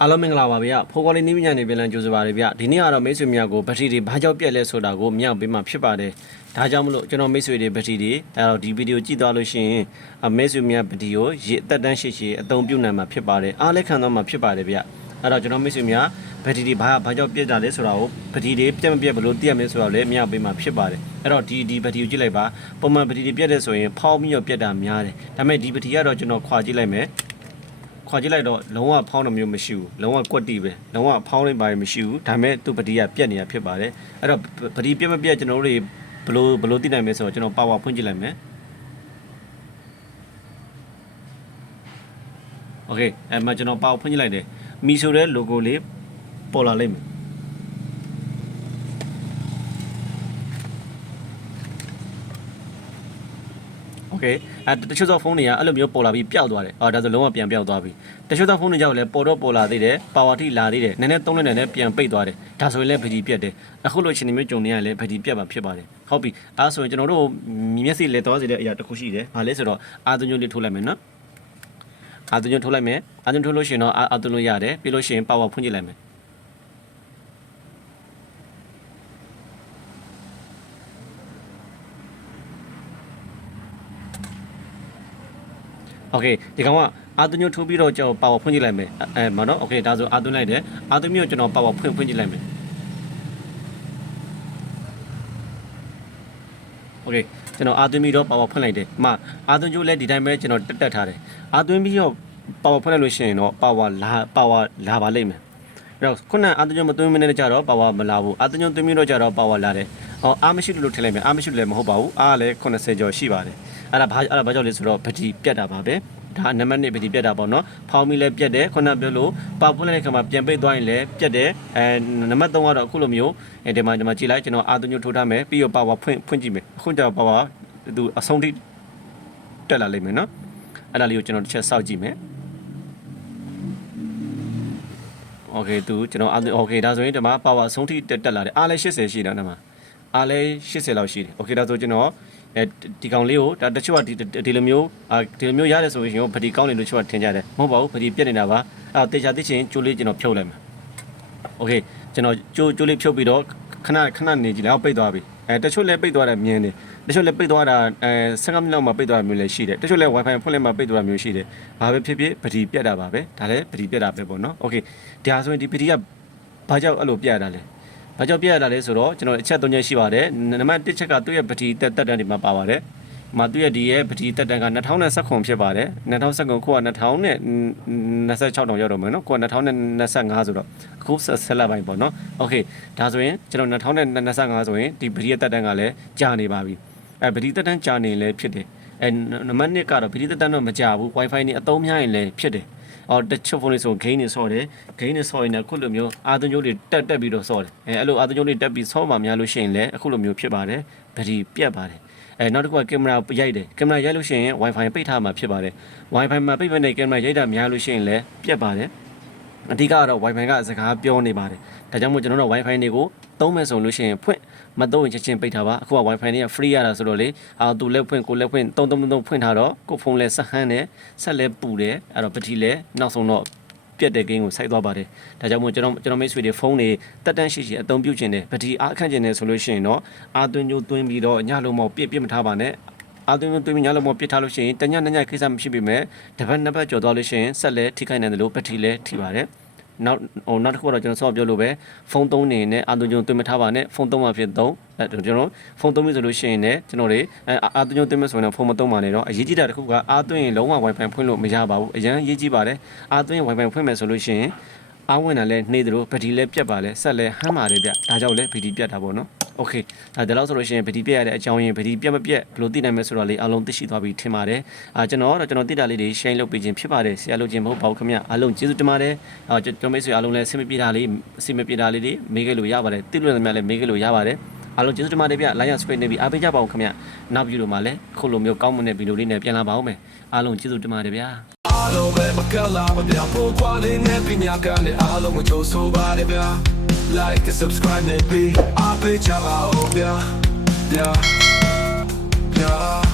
အားလုံးမင်္ဂလာပါဗျာဖိုးကောလေးနီးပညာနေပြန်လည်ကြိုဆိုပါရဗျာဒီနေ့ကတော့မိတ်ဆွေများကိုဘက်ထရီတွေဘာကြောင့်ပြက်လဲဆိုတာကိုမြောက်ပေးမှဖြစ်ပါတယ်ဒါကြောင့်မလို့ကျွန်တော်မိတ်ဆွေတွေဘက်ထရီတွေအဲတော့ဒီဗီဒီယိုကြည့်သွားလို့ရှိရင်အမိတ်ဆွေများဘက်ထရီကိုရေအသက်တန်းရှိရှိအသုံးပြုနိုင်မှာဖြစ်ပါတယ်အားလည်းခံတော့မှာဖြစ်ပါတယ်ဗျာအဲ့တော့ကျွန်တော်မိတ်ဆွေများဘက်ထရီတွေဘာဘာကြောင့်ပြက်တာလဲဆိုတာကိုဘက်ထရီတွေပြက်မပြက်ဘယ်လိုသိရမလဲဆိုတာကိုလည်းမြောက်ပေးမှဖြစ်ပါတယ်အဲ့တော့ဒီဒီဘက်ထရီကိုကြည့်လိုက်ပါပုံမှန်ဘက်ထရီတွေပြက်တဲ့ဆိုရင်ဖောင်းပြီးတော့ပြက်တာများတယ်ဒါပေမဲ့ဒီဘက်ထရီကတော့ကျွန်တော်ခွာကြည့်လိုက်မယ် ခွာကြည့်လိုက်တော့လုံးဝဖောင်းတော့မျိုးမရှိဘူးလုံးဝကွက်တီပဲလုံးဝဖောင်းနေပါမရှိဘူးဒါပေမဲ့သူ့ပတိကပြက်နေတာဖြစ်ပါတယ်အဲ့တော့ပတိပြက်မပြက်ကျွန်တော်တို့တွေဘလို့ဘလို့သိနိုင်မလဲဆိုတော့ကျွန်တော်ပါဝါဖွင့်ကြည့်လိုက်မယ်โอเคအဲ့မှာကျွန်တော်ပါဝါဖွင့်ကြည့်လိုက်တယ်မီဆိုတဲ့ logo လေးပေါ်လာလိမ့်မယ် โอเคအဲတချို့သောဖုန်းတွေကအဲ့လိုမျိုးပေါ်လာပြီးပျောက်သွားတယ်အော်ဒါဆိုလုံးဝပြန်ပျောက်သွားပြီတချို့သောဖုန်းတွေကြောင့်လည်းပေါ်တော့ပေါ်လာသေးတယ်ပါဝါထိလာသေးတယ်နည်းနည်းသုံးလိုက်တယ်လည်းပြန်ပိတ်သွားတယ်ဒါဆိုရင်လည်းဗီဒီပြတ်တယ်အခုလိုအချိန်မျိုးကြုံနေရလည်းဗီဒီပြတ်မှာဖြစ်ပါတယ်ဟုတ်ပြီအဲဆိုရင်ကျွန်တော်တို့မျက်စိလဲသွားစေတဲ့အရာတစ်ခုရှိတယ်ဘာလဲဆိုတော့အာသွညွန့်လေးထိုးလိုက်မယ်နော်အာသွညွန့်ထိုးလိုက်မယ်အာသွညွန့်ထိုးလို့ရှိရင်တော့အာအာသွလို့ရတယ်ပြီးလို့ရှိရင်ပါဝါဖွင့်ကြည့်လိုက်မယ် โอเคဒီကောင်ကအာသွညိုထိုးပြီးတော့ကျွန်တော်ပါဝါဖွင့်ကြည့်လိုက်မယ်အဲမနော်โอเคဒါဆိုအာသွင်းလိုက်တယ်အာသွင်းပြီးတော့ကျွန်တော်ပါဝါဖွင့်ဖွင့်ကြည့်လိုက်မယ်โอเคကျွန်တော်အာသွင်းပြီးတော့ပါဝါဖွင့်လိုက်တယ်အမအာသွင်းကျိုးလည်းဒီတိုင်းပဲကျွန်တော်တက်တက်ထားတယ်အာသွင်းပြီးတော့ပါဝါဖွင့်လိုက်လို့ရှိရင်တော့ပါဝါလာပါဝါလာပါလိမ့်မယ်အဲ့တော့ခုနအာသွင်းကျိုးမသွင်းမနေကြတော့ပါဝါမလာဘူးအာသွင်းကျိုးသွင်းပြီးတော့ကြတော့ပါဝါလာတယ်ဟောအာမရှိလို့ထည့်လိုက်မယ်အာမရှိလို့လည်းမဟုတ်ပါဘူးအာလည်း80ကျော်ရှိပါတယ် အဲ့ဒါဘာအဲ့ဒါဘာကြောင့်လဲဆိုတော့ဗတိပြတ်တာပါပဲ ဒါနံပါတ်1ဗီဒီပြတ်တာပေါ့နော်ဖောင်းပြီးလဲပြတ်တယ်ခုနပြောလို့ပေါပွန်းလိုက်တဲ့ခါမှာပြန်ပိတ်သွားရင်လည်းပြတ်တယ်အဲနံပါတ်3ကတော့အခုလိုမျိုးအဲဒီမှာဒီမှာကြည့်လိုက်ကျွန်တော်အာသွညိုထိုးထားမယ်ပြီးတော့ပါဝါဖွင့်ဖွင့်ကြည့်မယ်အခုကျတော့ပါဝါသူအဆုံးထိတက်လာလိမ့်မယ်နော်အဲ့ဒါလေးကိုကျွန်တော်တစ်ချက်စောင့်ကြည့်မယ်โอเคသူကျွန်တော်အာโอเคဒါဆိုရင်ဒီမှာပါဝါအဆုံးထိတက်တက်လာတယ်အားလဲ80ရှိတာနော်မှာအားလဲ80လောက်ရှိတယ်โอเคဒါဆိုကျွန်တော် အဲဒီကောင်လေးကိုဒါတချို့ကဒီဒီလိုမျိုးအာဒီလိုမျိုးရတယ်ဆိုရင်ဗတိကောင်းတယ်လို့တချို့ကထင်ကြတယ်မဟုတ်ပါဘူးဗတိပြက်နေတာပါအဲတေချာသိချင်ကျိုးလေးကျွန်တော်ဖြုတ်လိုက်မယ်โอเคကျွန်တော်ကျိုးကျိုးလေးဖြုတ်ပြီးတော့ခဏခဏနေကြည့်လိုက်ပိတ်သွားပြီအဲတချို့လည်းပိတ်သွားတာမြင်တယ်တချို့လည်းပိတ်သွားတာအဲ15မိနစ်လောက်မှပိတ်သွားတာမျိုးလည်းရှိတယ်တချို့လည်း wifi ဖွင့်လိုက်မှပိတ်သွားတာမျိုးရှိတယ်ဘာပဲဖြစ်ဖြစ်ဗတိပြက်တာပါပဲဒါလည်းဗတိပြက်တာပဲပေါ့နော်โอเคဒါဆိုရင်ဒီဗတိကဘာကြောင့်အဲ့လိုပြက်ရတာလဲ ။ ဘာကြောင့်ပြရတာလဲဆိုတော့ကျွန်တော်အချက်၃ချက်ရှိပါတယ်။နံပါတ်1ချက်ကသူ့ရဲ့ပတိတက်တက်တန်းဒီမှာပါပါတယ်။မှာသူ့ရဲ့ဒီရဲ့ပတိတက်တန်းက2019ဖြစ်ပါတယ်။2019ခုက2026တောင်ရောက်တော့မယ်နော်။ခုက2025ဆိုတော့အခုဆက်လက်ပိုင်းပေါ့နော်။ Okay ဒါဆိုရင်ကျွန်တော်2025ဆိုရင်ဒီပတိရဲ့တက်တန်းကလည်းကြာနေပါပြီ။အဲပတိတက်တန်းကြာနေလည်းဖြစ်တယ်။အဲနံပါတ်2ကတော့ပတိတက်တန်းတော့မကြာဘူး။ Wi-Fi နဲ့အသုံးများရင်လည်းဖြစ်တယ်။ အော်တချို့ဖုန်းလေးဆိုဂိမ်းနေဆော့တယ်ဂိမ်းနေဆော့ရင်လည်းအခုလိုမျိုးအာသွင်းကြိုးတွေတက်တက်ပြီးတော့ဆော့တယ်အဲအဲ့လိုအာသွင်းကြိုးတွေတက်ပြီးဆော့မှများလို့ရှိရင်လည်းအခုလိုမျိုးဖြစ်ပါတယ်ဘက်ထရီပြတ်ပါတယ်အဲနောက်တစ်ခုကကင်မရာရိုက်တယ်ကင်မရာရိုက်လို့ရှိရင် Wi-Fi ပိတ်ထားမှာဖြစ်ပါတယ် Wi-Fi မှာပိတ်မဲ့နေကင်မရာရိုက်တာများလို့ရှိရင်လည်းပြတ်ပါတယ် အဓိကကတော့ Wi-Fi ကစကားပြောနေပါတယ်ဒါကြောင့်မို့ကျွန်တော်တို့ Wi-Fi တွေကိုသုံးမယ်ဆိုလို့ရှိရင်ဖွင့်မသုံးရင်ချက်ချင်းပိတ်ထားပါအခုက Wi-Fi တွေက free ရတာဆိုတော့လေအာသူလက်ဖွင့်ကိုလက်ဖွင့်သုံးသုံးသုံးဖွင့်ထားတော့ကိုဖုန်းလဲဆက်ဟန်းတယ်ဆက်လဲပူတယ်အဲ့တော့ပတိလဲနောက်ဆုံးတော့ပြတ်တဲ့ဂိမ်းကိုစိုက်သွားပါတယ်။ဒါကြောင့်မို့ကျွန်တော်ကျွန်တော်မိတ်ဆွေတွေဖုန်းတွေတက်တန်းရှိရှိအသုံးပြုခြင်းတယ်ပတိအားခန့်ခြင်းတယ်ဆိုလို့ရှိရင်တော့အာသွင်းညိုးသွင်းပြီးတော့ညလုံးမောက်ပြစ်ပြစ်မထားပါနဲ့။ အာသွင်းညိုးသွင်းပြီးညလုံးမောက်ပြစ်ထားလို့ရှိရင်တညညညခိစ္စမရှိပေမဲ့တပတ်နှစ်ပတ်ကြော်သွားလို့ရှိရင်ဆက်လက်ထိခိုက်နိုင်တယ်လို့ပတိလည်းထိပါတယ်။နောက်ဟိုနောက်တစ်ခုတော့ကျွန်တော်ဆော့ပြောလို့ပဲဖုန်းသုံးနေနဲ့အာသွင်းညိုးသွင်းမထားပါနဲ့ဖုန်းသုံးမှဖြစ်သုံးအဲကျွန်တော်ဖုန်းသုံးပြီဆိုလို့ရှိရင်လည်းကျွန်တော်တွေအာသွင်းညိုးသွင်းမဆိုရင်ဖုန်းမသုံးပါနဲ့တော့အရေးကြီးတာတစ်ခုကအာသွင်းရင်လုံးဝ Wi-Fi ဖွင့်လို့မရပါဘူးအရင်ရေးကြည့်ပါတယ်အာသွင်း Wi-Fi ဖွင့်မယ်ဆိုလို့ရှိရင်အားဝင်တာလဲနှေးတယ်လို့ဗတီလဲပြတ်ပါလဲဆက်လဲဟမ်းပါတယ်ဗျဒါကြောင့်လဲဗတီပြတ်တာပေါ့နော် โอเคဒါဒါလို့ဆိုလို့ရှိရင်ဗတီပြတ်ရတဲ့အကြောင်းရင်းဗတီပြတ်မပြတ်ဘယ်လိုသိနိုင်မလဲဆိုတော့လေအားလုံးသိရှိသွားပြီထင်ပါတယ်အာကျွန်တော်တော့ကျွန်တော်သိတာလေးတွေ share လုပ်ပေးခြင်းဖြစ်ပါတယ်ဆရာလုပ်ခြင်းမဟုတ်ပါဘူးခင်ဗျအားလုံးကျေးဇူးတင်ပါတယ်အာကျွန်တော်မိတ်ဆွေအားလုံးလည်းဆင်မပြေတာလေးဆင်မပြေတာလေးတွေမေးခဲ့လို့ရပါတယ်သိလို့လည်းလည်းမေးခဲ့လို့ရပါတယ်အားလုံးကျေးဇူးတင်ပါတယ်ဗျ line subscribe နေပြီးအားပေးကြပါဦးခင်ဗျနောက်ဗီဒီယိုမှာလည်းခုလိုမျိုးကောင်းမွန်တဲ့ဗီဒီယိုလေးနဲ့ပြန်လာပါဦးမယ်အားလုံးကျေးဇူးတင်ပါတယ်ဗျာ အား လုံးပဲမကလာမပြဖို့ကွာလေးနဲ့ပညာကလည်းအားလုံးကိုကြိုးဆိုပါတယ်ဗျာ like and subscribe နဲ့ပြီးအားပေးကြပါဦးဗျာဗျာဗျာ